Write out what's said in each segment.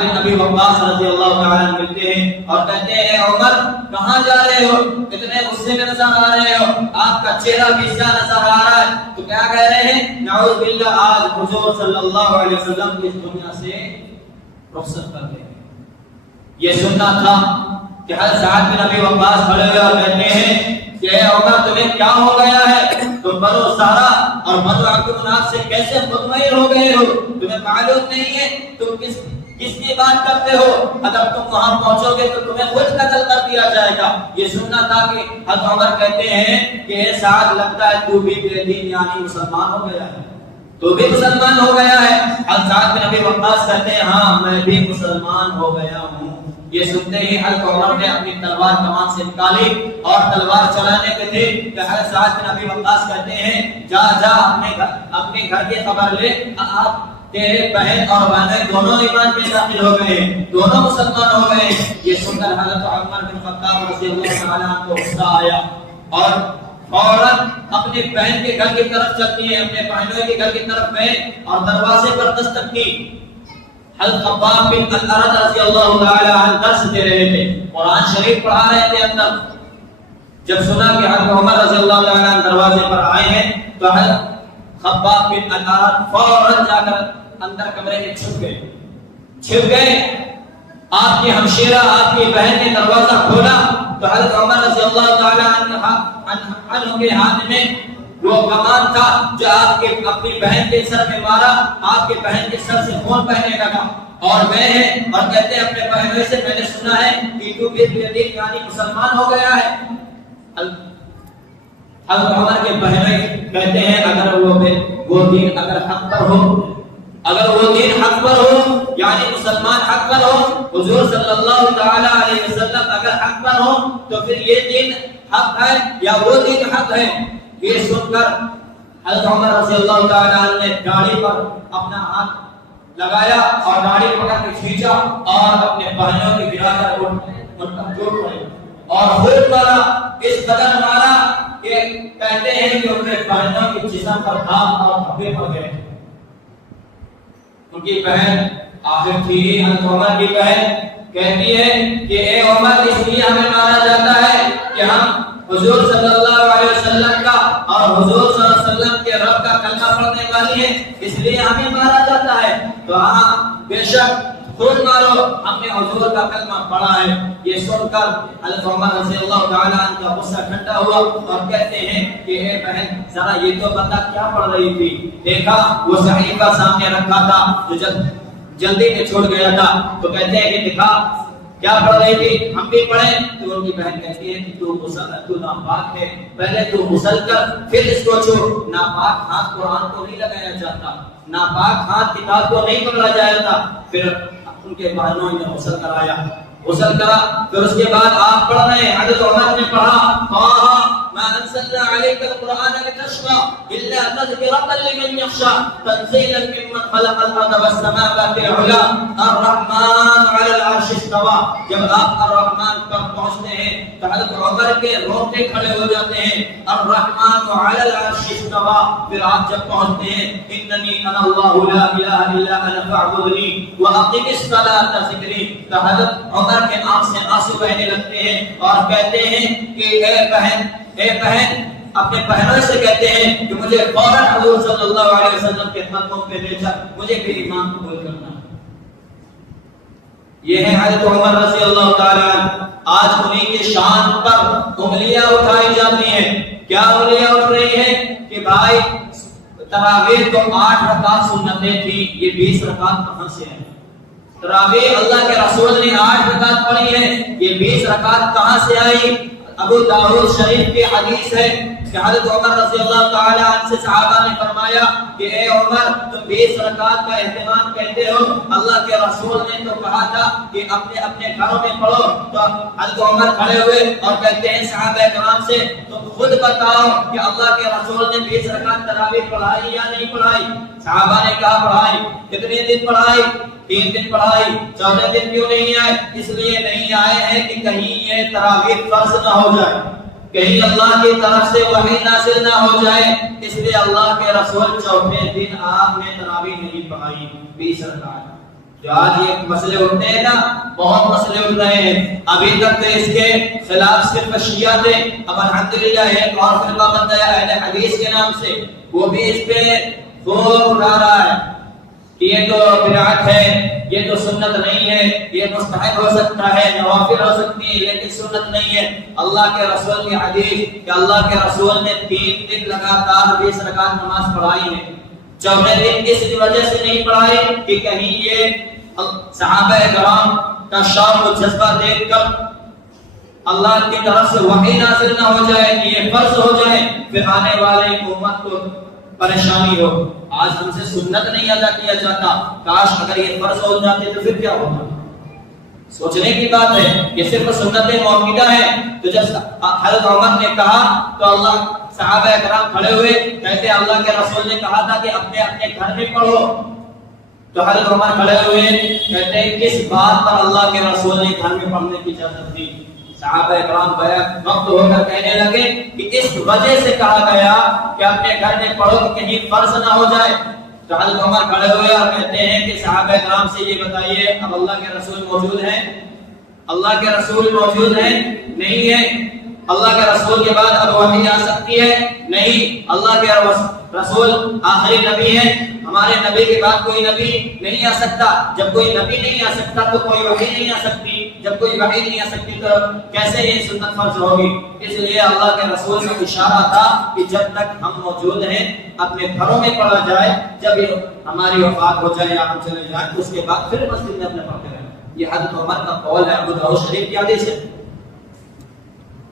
بن ابی وقاص رضی اللہ تعالی عنہ ملتے ہیں اور کہتے ہیں اے عمر کہاں جا رہے ہو؟ اتنے غصے میں نظر آ رہے ہو، آپ کا چہرہ بھی سیاہ نظر آ رہا ہے، تو کیا کہہ رہے ہیں؟ نعوذ باللہ آج حضور صلی اللہ علیہ وسلم کو اس دنیا سے رخصت کر دیں۔ یہ سننا تھا کہ حضرت سعد بن ابی وقاص کھڑے ہوئے اور کہتے ہیں کہ اے عمر تمہیں کیا ہو گیا ہے؟ تم بنو زہرا اور بنو عبد مناف سے کیسے مطمئن ہو گئے ہو؟ تمہیں معلوم نہیں ہے تم کس کی بات کرتے ہو؟ اگر تم وہاں پہنچو گے تو تمہیں خود قتل کر دیا جائے گا۔ یہ سننا تھا کہ حضرت عمر کہتے ہیں کہ اے سعد لگتا ہے تو بھی بے دین یعنی مسلمان ہو گیا ہے، تو بھی مسلمان ہو گیا ہے۔ حضرت سعد بن ابی وقاص کہتے ہیں ہاں میں بھی مسلمان ہو گیا ہوں۔ یہ سنتے ہی حضرت عمر نے اپنی تلوار کمان سے نکالی اور تلوار چلانے کے تھے کہ حضرت سعد بن ابی وقاص کہتے ہیں جا اپنے گھر کی خبر لے، آپ تیرے بہن اور بھائی دونوں ایمان میں داخل ہو گئے، دونوں مسلمان ہو گئے۔ یہ سن کر حضرت عمر بن خطاب رضی اللہ تعالی عنہ کو غصہ آیا اور فوراً اپنے بہن کے گھر کی طرف چلتی ہیں، اپنے بہنوں کے گھر کی طرف گئے اور دروازے پر دستک کی۔ حضرت خباب بن الارد رضی اللہ تعالی عنہ درس دے رہے تھے، قرآن شریف پڑھا رہے تھے اندر۔ جب سنا کہ حضرت عمر رضی اللہ تعالی عنہ دروازے پر آئے ہیں تو حضرت خباب بن الارد فوراً جا کر اندر کمرے میں چھپ گئے۔ آپ کی ہمشیرہ آپ کی بہن نے دروازہ کھولا تو حضرت عمر رضی اللہ تعالی عنہ کے ہاتھ میں وہ کمان تھا جو آپ کے اپنی بہن کے سر میں مارا، آپ کے بہن کے سر سے خون بہنے لگا اور گئے ہیں اور کہتے ہیں اپنے بہنوں سے میں نے سنا ہے کہ تو بھی دین یعنی مسلمان ہو گیا ہے۔ حضرت عمر کے بہنیں کہتے ہیں اگر وہ دین اگر حق پر ہو، اگر وہ دین حق پر ہو یعنی مسلمان حق پر ہو، حضور صلی اللہ تعالی علیہ وسلم اگر حق پر ہو تو پھر یہ دین حق ہے یا وہ دین حق ہے؟ یہ سن کر حضرت عمر رضی اللہ تعالی عنہ نے داڑھی پر اپنا ہاتھ لگایا اور داڑھی پکڑ کے کھینچا اور اپنے بہنوں کی گرا کر ان پر چوٹ پڑی اور خود مارا، اس قدر مارا کہ کہتے ہیں کہ ان کے بہنوں کی جسم پر داغ اور دھبے پڑ گئے۔ ان کی بہن آخر تھی حضرت عمر کی بہن کہتی ہے کہ اے عمر اس لیے ہمیں مارا جاتا ہے کہ ہم حضور صلی اللہ علیہ وسلم کا اور حضور صلی اللہ علیہ وسلم کے رب کا کلمہ پڑھنے والی ہے، اس لیے ہمیں مارا جاتا ہے۔ تو ہاں بے شک خود مارو، ہم نے حضور کا کلمہ پڑھا ہے۔ یہ سن کر حضرت عمر رضی اللہ تعالی عنہ کا غصہ ٹھنڈا ہوا اور کہتے ہیں کہ اے بہن ذرا یہ تو بتا کیا پڑھ رہی تھی؟ دیکھا وہ صحیفہ سامنے رکھا تھا جو جلدی میں چھوڑ گیا تھا، تو کہتے ہیں کہ دکھا کیا پڑھ رہی تھی؟ ہم بھی پڑھیں۔ تو ان کی بہن کہتی ہے کہ تو ناپاک ہے، پہلے تو غسل کر پھر اس کو چھوڑ۔ ناپاک ہاتھ قرآن کو نہیں لگایا جاتا، ناپاک ہاتھ کتاب کو نہیں پکڑا جاتا۔ پھر ان کے بہنوں نے غسل کرایا، غسل کرا، پھر اس کے بعد آپ پڑھ رہے ہیں۔ حضرت عمر نے پڑھا ما انزلنا عليك القرآن لتشقى الا تذكرة لمن يخشى تنزيلا ممن خلق الارض والسماوات العلى الرحمن على العرش استوى۔ جب آپ الرحمن پر پہنچتے ہیں تو حضرت عمر کے روٹے کھڑے ہو جاتے ہیں، الرحمن على العرش استوى۔ پھر آپ جب پہنچتے ہیں اننی انا اللہ لا الہ الا انا فاعبدنی واقم الصلاة ذکری، تو حضرت عمر کے آنکھ سے آنسو بہنے لگتے ہیں اور کہتے ہیں کہ اے بہن اپنے بہنوں سے کہتے ہیں کہ مجھے فوراً حضور صلی اللہ علیہ وسلم کے قدموں پہ لے جا، مجھے بھی ایمان قبول کرنا۔ یہ ہے حضرت عمر رضی اللہ تعالی عنہ۔ آج انہیں کی شان پر انگلیاں اٹھائی جاتی ہیں۔ کیا انگلیاں اٹھ رہی ہیں کہ بھائی تراویح تو 8 رکعت سنتیں تھی، یہ 20 رکعت کہاں سے ہیں؟ تراویح اللہ کے رسول نے 8 رکعت پڑھی ہے، یہ 20 رکعت کہاں سے آئی؟ ابو داؤد شریف کی حدیث ہے کہ حضرت عمر رضی اللہ تعالی عنہ سے صحابہ نے فرمایا کہ اے عمر تم 20 رکعت کا اہتمام کہتے ہو، اللہ کے رسول نے تو کہا تھا کہ اپنے اپنے گھروں میں پڑھو۔ تو حضرت عمر کھڑے ہوئے اور کہتے ہیں صحابہ کرام سے تم خود بتاؤ کہ اللہ کے رسول نے 20 رکعت تراویح پڑھائی یا نہیں پڑھائی؟ صحابہ نے کہا پڑھائی۔ کتنے دن پڑھائی؟ 3 دن پڑھائی۔ 4 دن کیوں نہیں آئے؟ اس لیے نہیں آئے ہیں کہ کہیں یہ تراویح فرض نہ ہو جائے، کہیں اللہ کی طرف سے وحی نازل نہ ہو جائے، اس لیے اللہ کے رسول 4 دن آپ نے تراویح نہیں پڑھائی 20 رکعت۔ جو آج یہ مسئلے اٹھتے ہیں نا، بہت مسئلے اٹھ رہے ہیں. ابھی تک تو اس کے خلاف صرف شیعہ تھے، اب الحمدللہ ایک اور فرقہ بن گیا اہل حدیث کے نام سے، وہ بھی اس پہ خوب اٹھا رہا ہے کہ یہ تو بدعت ہے، یہ تو سنت نہیں ہے، یہ مستحب ہو سکتا ہے، نوافل ہو سکتی ہے لیکن سنت نہیں ہے. اللہ کے رسول کی حدیث کہ اللہ کے رسول نے 3 دن لگاتار 20 رکعت نماز پڑھائی ہے. چوتھے دن اس وجہ سے نہیں پڑھائی کہ کہیں یہ صحابہ کرام کا شوق و جذبہ دیکھ کر اللہ کی طرف سے وحی نازل نہ ہو جائے کہ یہ فرض ہو جائے، پھر آنے والے امت کو پریشانی ہو. آج ہم سے سنت نہیں ادا کیا جاتا، کاش اگر یہ فرض ہو جاتے تو پھر کیا ہوتا. سوچنے کی بات ہے. یہ صرف سنت موقدہ ہے. تو جب حضرت عمر نے کہا تو اللہ صحابہ کرام کھڑے ہوئے کہتے اللہ کے رسول نے کہا تھا کہ اپنے اپنے گھر میں پڑھو. تو حضرت عمر کھڑے ہوئے کہتے ہیں کس بات پر اللہ کے رسول نے گھر میں پڑھنے کی اجازت دی؟ صحابہ کرام وقت ہو کر کہنے لگے کہ اس وجہ سے کہا گیا کہ اپنے گھر میں پڑھو کہ کہیں فرض نہ ہو جائے. تو حضرت عمر کھڑے ہوئے اور کہتے ہیں کہ صحابہ کرام سے یہ بتائیے اب اللہ کے رسول موجود ہیں؟ اللہ کے رسول موجود ہیں؟ نہیں ہے. اللہ کے رسول کے بعد اب وحی آ سکتی ہے؟ نہیں. اللہ کے رسول آخری نبی ہے. ہمارے نبی کے بعد کوئی نبی نہیں آ سکتا. جب کوئی نبی نہیں آ سکتا تو کوئی وحی نہیں آ سکتی. جب کوئی وحی نہیں آ سکتی تو کیسے یہ سنت فرض ہوگی؟ اس لیے اللہ کے رسول کا اشارہ تھا کہ جب تک ہم موجود ہیں اپنے گھروں میں پڑھا جائے، جب ہماری وفات ہو جائے یا ہم چلے جائیں اس کے بعد پھر مسجد میں اپنے پڑھتے رہیں. یہ حضرت عمر کا قول ہے، ابو داؤد شریف کی حدیث ہے.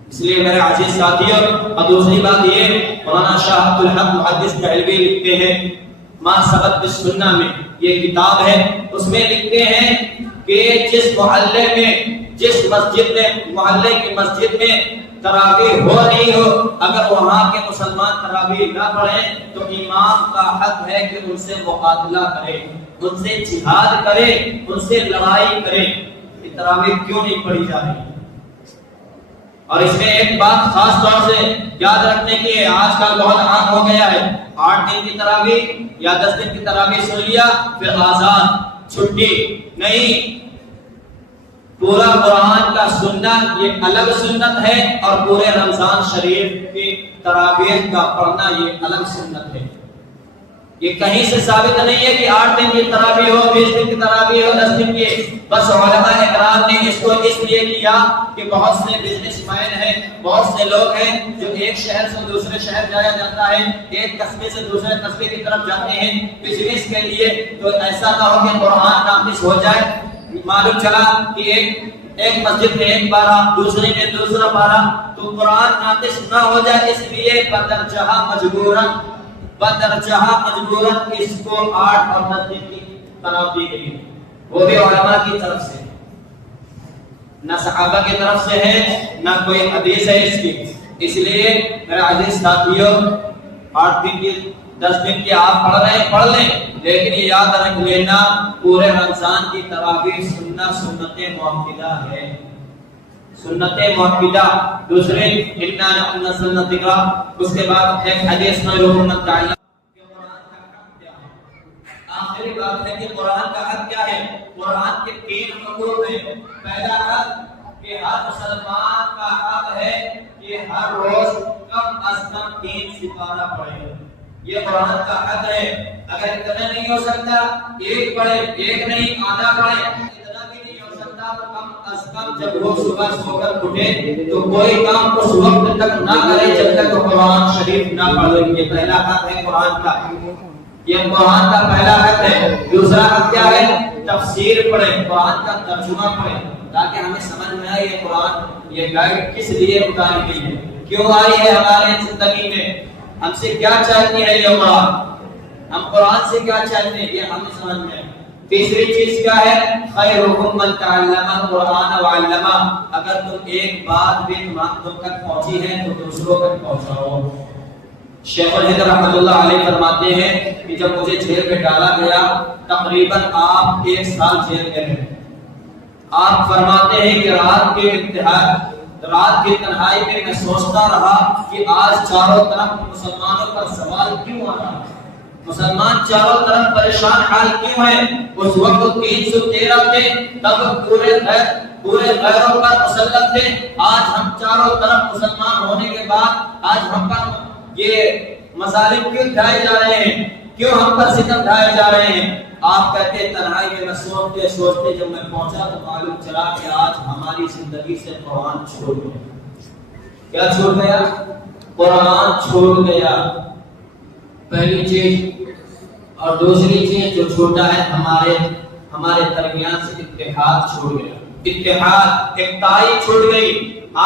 اس لیے میرے عزیز ساتھیوں، اور دوسری بات یہ مولانا شاہ عبد الحق محدث دہلوی لکھتے ہیں ما ثبت بالسنہ میں، یہ کتاب ہے، اس میں لکھتے ہیں کہ جس محلے میں جس مسجد میں محلے کی مسجد میں تراویح ہو رہی ہو، اگر وہاں کے مسلمان تراویح نہ پڑھیں تو امام کا حق ہے کہ ان سے مقاتلہ کرے، ان سے جہاد کرے، ان سے لڑائی کرے. یہ تراویح کیوں نہیں پڑھی جا رہی؟ اور اس میں ایک بات خاص طور سے یاد رکھنے کی ہے، آج کل بہت عام ہو گیا ہے 8 دن کی تراویح یا 10 دن کی تراویح سن لیا پھر آزان چھٹی. نہیں، پورا قرآن کا سننا یہ الگ سنت ہے اور پورے رمضان شریف کی تراویح کا پڑھنا یہ الگ سنت ہے. یہ کہیں سے ثابت نہیں ہے کہ 8 دن کی تراویح ہو، 20 دن کی تراویح ہو، 10 دن کی. بس علماء اکرام نے اس کو اس لیے کیا کہ بہت سے بزنس مین ہیں، بہت سے لوگ ہیں جو ایک شہر سے دوسرے شہر جایا جاتا ہے، ایک قصبے سے دوسرے قصبے کی طرف جاتے ہیں بزنس کے لیے. تو ایسا نہ ہو کہ قرآن ناقص ہو جائے. معلوم چلا کہ ایک مسجد میں ایک پارہ، دوسرے میں دوسرا پارہ، تو قرآن ناقص نہ ہو جائے اس لیے بدرجہ مجبوراً اس کو 8 اور 10 دن کی قرار دی گئی، وہ بھی علماء کی طرف سے، نہ صحابہ کی طرف سے ہے نہ کوئی حدیث ہے اس کی. اس لیے میرے عزیز ساتھیوں 8 دن کی 10 دن کی آپ پڑھ رہے ہیں پڑھ لیں، لیکن یہ یاد رکھ لینا پورے رمضان کی تراویح سننا سنت مؤکدہ ہے، سنت مؤکدہ. دوسرے انا نحن نزلنا الذکر، اس کے بعد ایک حدیث میں حکمت تعالی آخری بات ہے کہ قرآن کا حق کیا ہے. قرآن کے 3 حقوق ہیں. پہلا حق کہ ہر مسلمان کا حق ہے کہ ہر روز کم از کم 3 سپارہ پڑھے. یہ قرآن کا حق ہے. اگر اتنا نہیں ہو سکتا ایک پڑھے، ایک نہیں آدھا پڑھے. اتنا بھی نہیں ہو سکتا تو کم از کم جب وہ صبح سو کر اٹھے تو کوئی کام اس وقت تک نہ کرے جب تک قرآن شریف نہ پڑھ لے. یہ پہلا حق ہے قرآن کا، یہ قرآن کا پہلا حق ہے. دوسرا حق کیا ہے؟ تفسیر پڑھیں، قرآن کا ترجمہ پڑھیں تاکہ ہمیں سمجھ میں آئے یہ قرآن یہ گائیڈ کس لیے اتاری گئی ہے، کیوں آئی ہے ہمارے زندگی میں، ہم سے کیا چاہتی ہے یہ قرآن، ہم قرآن سے کیا چاہتے ہیں یہ ہمیں سمجھ میں آئے. تیسری چیز کیا ہے؟ خیرکم من تعلم القرآن وعلمہ. اگر تم ایک بات بھی تم تک پہنچی ہے تو دوسروں تک پہنچاؤ. شیخ الہند رحمۃ اللہ علیہ فرماتے ہیں کہ جب مجھے جیل میں ڈالا گیا تقریباً آپ 1 سال جیل میں رہے. آپ فرماتے ہیں کہ رات کی تنہائی میں میں سوچتا رہا کہ آج چاروں طرف مسلمانوں پر سوال کیوں آ رہا ہے، مسلمان چاروں طرف پریشان حال کیوں ہیں؟ اس وقت 313 تھے، تب پورے غیروں پر مسلط تھے. آج ہم چاروں طرف مسلمان ہونے کے بعد آج ہم پر یہ مظالم کیوں ڈھائے جا رہے ہیں؟ کیوں ہم پر ستم ڈھائے جا رہے ہیں؟ آپ کہتے ہیں تنہائی میں میں سوچتے سوچتے جب میں پہنچا تو معلوم چلا کہ آج ہماری زندگی سے قرآن چھوڑ گیا. کیا چھوڑ گیا؟ قرآن چھوڑ گیا. پہلی چیز. اور دوسری چیز جو چھوٹا ہے ہمارے درمیان سے اتحاد چھوڑ گیا. اتحاد، اکتائی چھوڑ گئی.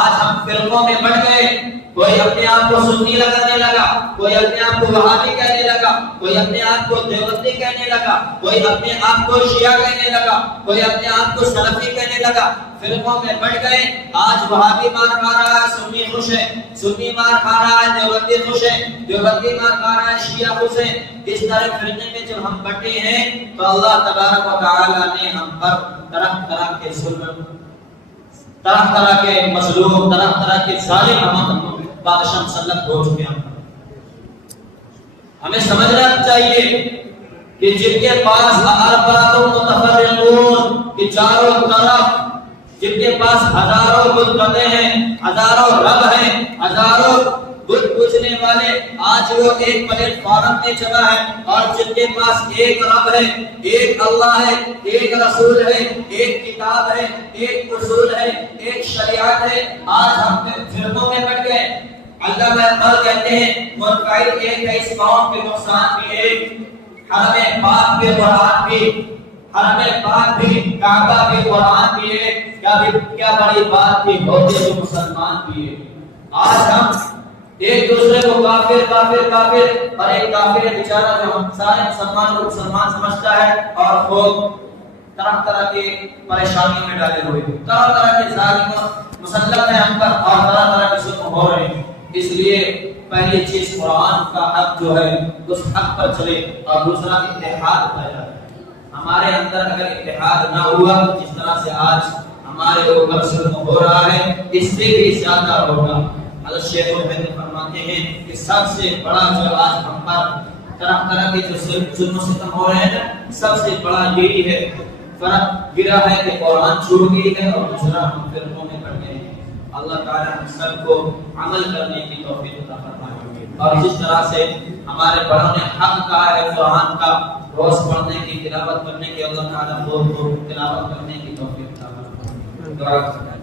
آج ہم فرقوں میں بٹ گئے. کوئی اپنے آپ کو سنی لگانے لگا، کوئی اپنے آپ کو وہابی کہنے لگا، کوئی اپنے آپ کو دیوبندی کہنے لگا، کوئی اپنے آپ کو شیعہ کہنے لگا، کوئی اپنے آپ کو سلفی کہنے لگا. فرقوں میں بٹ گئے. آج وہابی مار کھا رہا ہے، سنی خوش ہے. سنی مار کھا رہا ہے، دیوبندی خوش ہے. دیوبندی مار کھا رہا ہے، شیعہ خوش ہے. اس طرح فرقے میں جب ہم بٹے ہیں تو اللہ تبارک و تعالی نے ہم پر طرح طرح کے ظلم، طرح طرح کے مظلوم، طرح طرح کے ظالم بادشاہ مسلط ہو چکے ہیں. ہمیں سمجھنا چاہیے کہ جن کے پاس ارباب متفرقون، کہ چاروں طرف جن کے پاس ہزاروں بت بنے ہیں، ہزاروں رب ہیں، ہزاروں بت پوجنے والے، آج وہ ایک پلیٹ فارم میں جمع ہے. اور جن کے پاس ایک رب ہے، ایک اللہ ہے، ایک رسول ہے، ایک کتاب ہے، ایک اصول ہے، ایک شریعت ہے، آج ہم فرقوں میں بٹ گئے. علامہ اقبال کہتے ہیں منفعل ایک ہے اس قوم کے نقصان بھی ایک. حرم پاک کے قرآن بھی، حرم پاک بھی، کعبہ کے قرآن بھی ایک. کیا بڑی بات تھی ہوتے تو مسلمان بھی ایک. آج ہم ایک دوسرے کو کافر کافر کافر، اور ایک کافر بیچارہ جو ہم سارے مسلمانوں کو مسلمان سمجھتا ہے اور خوب طرح طرح کی پریشانی میں ڈالے ہوئے، طرح طرح کے ظالم مسلط ہیں ہم پر اور طرح طرح کے ظلم ہو رہے ہیں. اس لیے پہلی چیز قرآن کا حق جو ہے اس حق پر چلے، اور دوسرا اتحاد پیدا ہے. ہمارے اندر اگر اتحاد نہ ہوا تو جس طرح سے آج ہمارے اوپر ظلم ہو رہا ہے اس سے بھی زیادہ ہوگا. حضرت شیخ الہند فرماتے ہیں کہ سب سے بڑا جو آج ہم پر طرح طرح کے جو ظلم و ستم ہو رہے ہیں سب سے بڑا یہی ہے، فرق گرا ہے کہ قرآن چھوڑ گئی ہے اور دوسرا ہم فرقوں میں پڑ گئے ہیں. اللہ تعالی ہم سب کو عمل کرنے کی توفیق عطا فرمائے. اور جس طرح سے ہمارے بڑوں نے حق کہا ہے قرآن کا روز پڑھنے کی، تلاوت کرنے کی، اللہ تعالی کو تلاوت کرنے کی توفیق عطا فرمائے.